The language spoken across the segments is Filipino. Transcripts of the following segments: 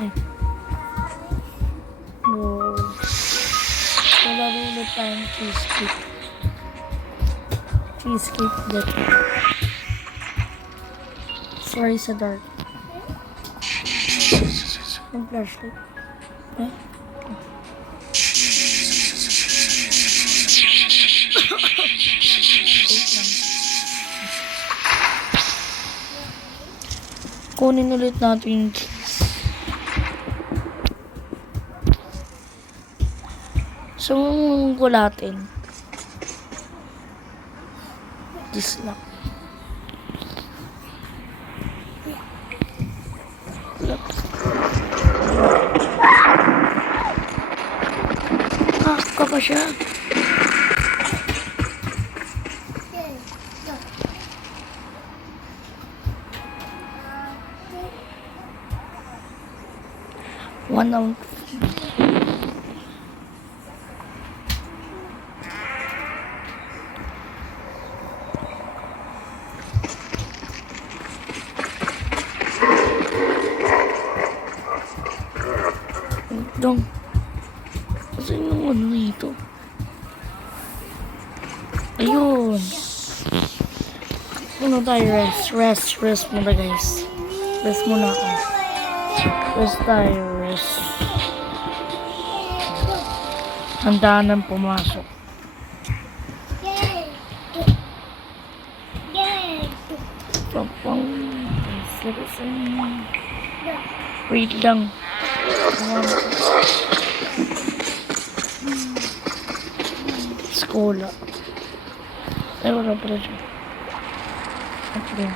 Ay. Wow. Wala rin ulit tayong cheesecake. Cheesecake that. Sorry sa dark. Ang flashlight. Eh? Kunin ulit natin yung cheese. So, gulatin. This lang. Ka pa siya. One ounce. Dong. Kasi yung ano nito. Ayun. Ano tayo? Rest muna guys. Rest muna ako. Rest tayo. Rest. Handa nang pumasok. Papang. Wait lang. Skola. Ay, wala pala siya. Okay.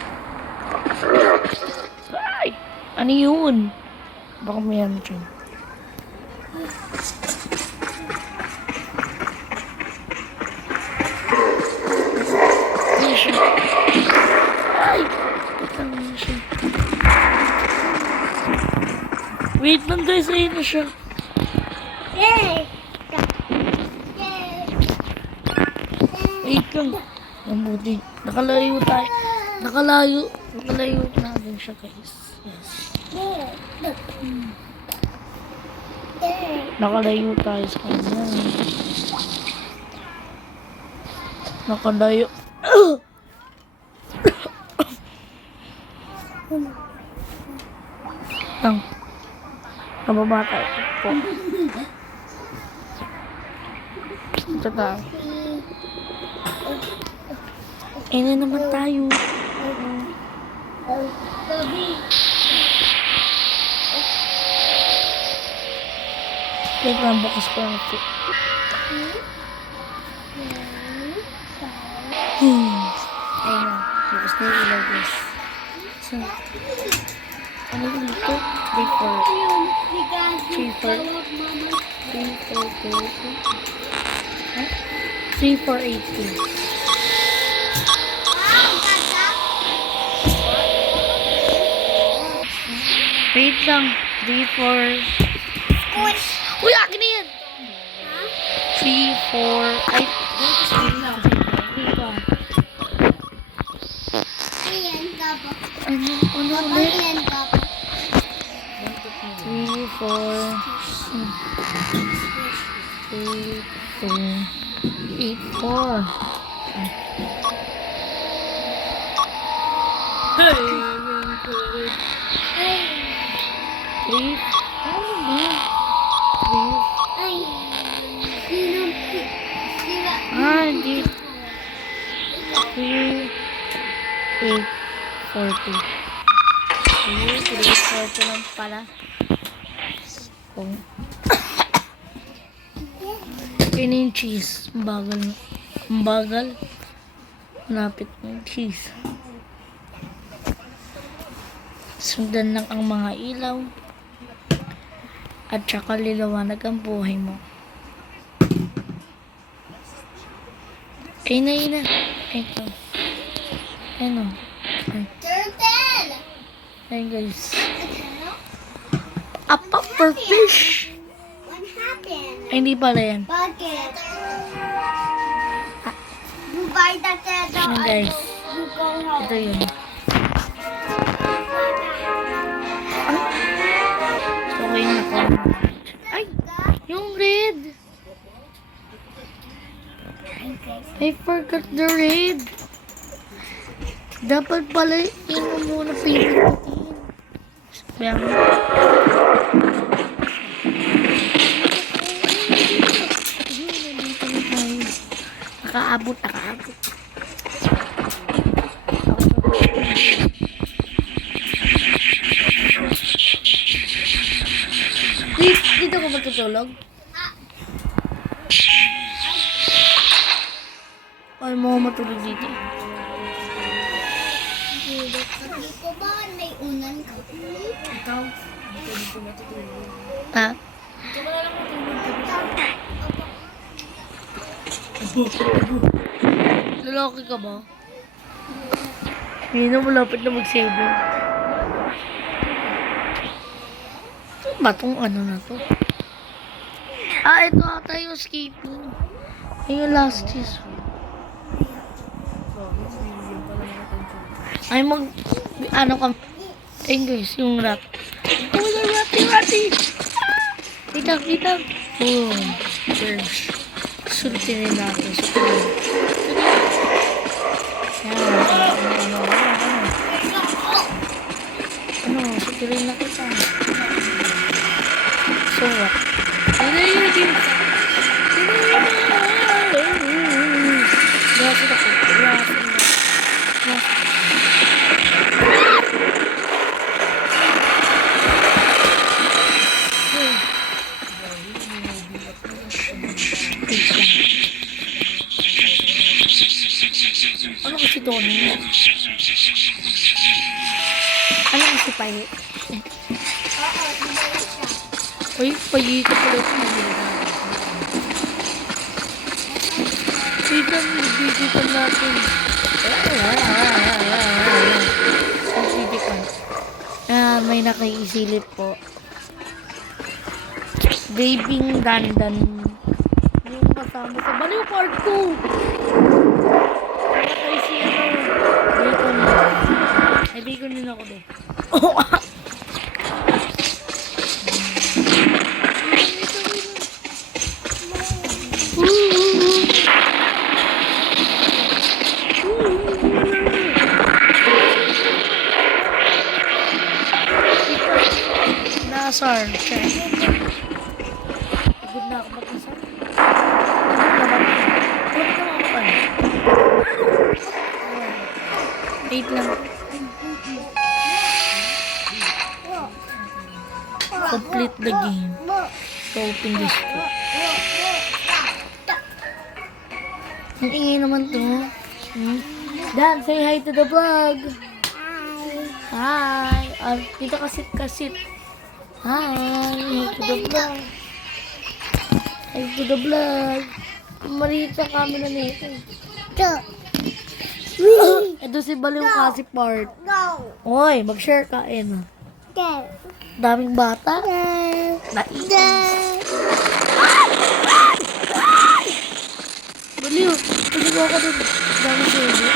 Ay! Ano yun? Baka may ano dyan. Ano siya? Ay! Ano siya? Wait lang guys, ayun na siya. Wait lang. Mabuti. Nakalayo tayo. Nakalayo natin siya guys. Yes. Nakalayo tayo sa kanya. Nakalayo. Lang. Nababa tayo po. Ito tayo. Na naman tayo. Wait lang, bukas ko lang ito. Ayun na. Bukas na yung ilaw guys. So, ano yung dito? 3-4-8-2. Wait lang. 3-4. Uy, akin na yan! 3-4. Ay, wait lang. Ano ulit? 3-4. 8-4. Hey! 3. Ano ba? 3. Hindi. 3, 8, 40. 3, 40 lang pala. Yun yung cheese. Bagal. Malapit ng cheese. Sundan lang ang mga ilaw. At saka liliwanag ang buhay mo. Ayun na. Ito. Ayun o. Ayun guys. A puffer fish. What happened? Ay, hindi pala yan. Bucket. You buy that Ayun guys. you go home. Ito yun. So, Ay! Yung red! I forgot the red. Dapat pala mo muna pinagpitin. Kaya mo. Nandito na tayo. Nakaabot. Dito ko matutulog? Ay mo matulog dito. Dito ba may unan ka? Ikaw, dito matutulog. Ha? Dito ka na lang matulog. Lalaki ka ba? Hindi na malapit na mag-save yun. Ito ba tong ano na to? Ah, ito ata yung escaping. Yung last is. Ay ano ka? Ayun guys, yung rat. Oh, the ratty! Ah! Kita. Boom. First. Sultinin natin. Ano, sultinin na kita. So what? Grabe ako. Ano kasi Tony? Ano kasi Payi? Uy, Payi ka pala ito. Bibigitan natin. Bibigitan. May nakaisilip po. Babing dandan. Yung kasama sa Baliw Part 2. Nakay si Bacon. Ay, bacon din ako doon. Oh, Nasar. Pagod na ako mag-isar. Wait lang. Complete the game. So, open this to. Ang ingay naman to. Dan, say hi to the vlog. Hi. Dito kasit. Hi. Hi to the vlog. Hi to the vlog. Maliit sa camera nito. Ito si Baliw kasi part. Go! Oy, mag-share ka Go! Daming bata. Baliw, pagod ako dun. Daming sili.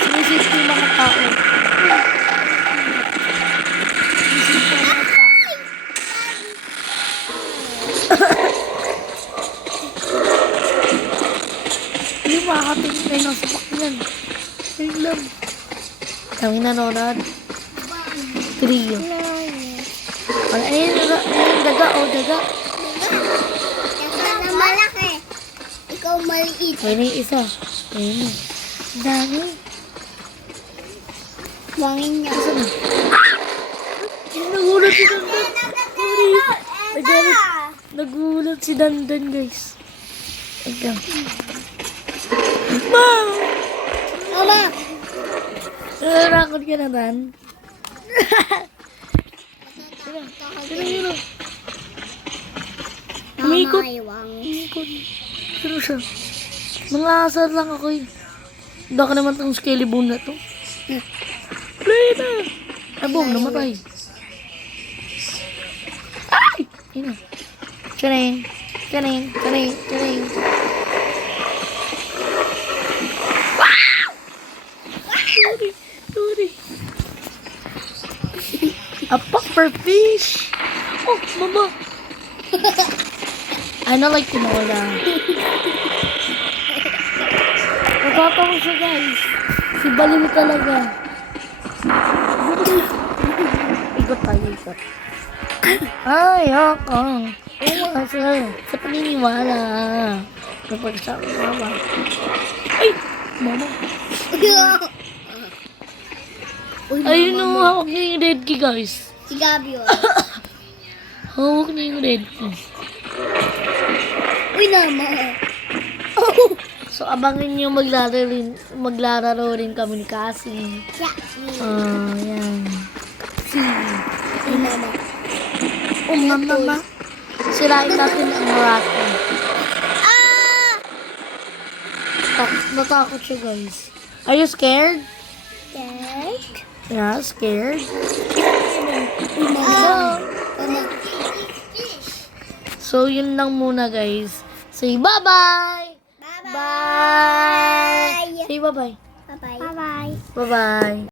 Sinisip yung mga tao. Sinisip yung mga tao. Yung makakatingin kayo ng sapakyan. Ayun lang. Daming nanonood. Trio. Ayun, daga. Kaya na malaki. Ikaw maliit. Ayun na yung isa. Ayun na. Dami. Buwangin niya. Saan na? Nagulat si Dandan. Nagulat si Dandan, guys. Ikaw. Mom! Mama! Nararakot ka na, Dan. Sino? Umikot. Umikot. Sino siya? Nangasar lang ako eh. Baka naman itong skelly bone na to. Play na! Abong, namatay. Ay! Ayun na. Tcharing. Sorry. A puffer fish. Oh, mama. I don't like tinola. Natatawa siya, guys. Si Baliw talaga. Ikot tayo, ikot. Ay, ako. Umasa. Sa paniniwala. Kapag sa mama. Ay! Mama. Ayun o, hawak niya yung red key, guys. Si Gabi yun. Hawak niya yung red key. Uy naman. So, abangin niyo maglalaro rin kami ni Cassie. Yan. Uy mama. Mama. Sirain natin ang rato. Natakot siya, guys. Are you scared? Yes. Yeah, scared. Uy mama. So, yun lang muna, guys. Say bye-bye! Bye-bye. Say bye-bye. Bye-bye. Bye-bye. Bye-bye.